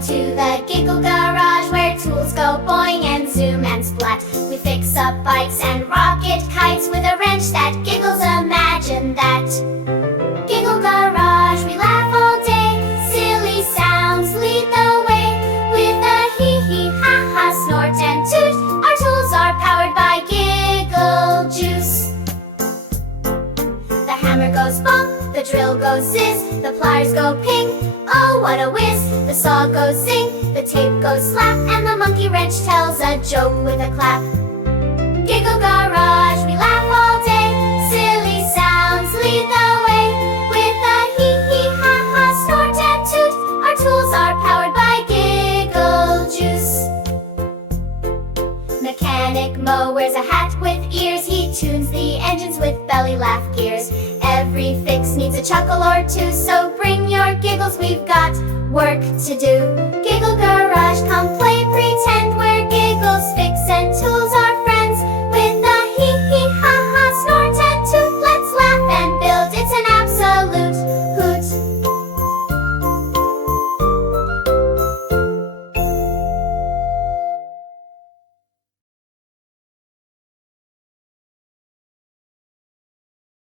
to the Giggle garage, where tools go boing and zoom and splat. We fix up bikes and rocket kites with a wrench that giggles. Imagine that. Giggle garage, we laugh all day. Silly sounds lead the way. With a hee hee ha ha, snort and toot, our tools are powered by Giggle juice. The hammer goes bonk, the drill goes zizz, the pliers go ping, oh what a whiz. The saw goes zing, the tape goes slap, and the monkey wrench tells a joke with a clap. Giggle garage, we laugh all day. Silly sounds lead the way. With a hee hee ha ha, snort and toot, our tools are powered by Giggle juice. Mechanic Moe wears a hat with ears. He tunes the engines with belly laugh gears. Every fix needs a chuckle or two, so bring your giggles, we've got work to do. Giggle garage.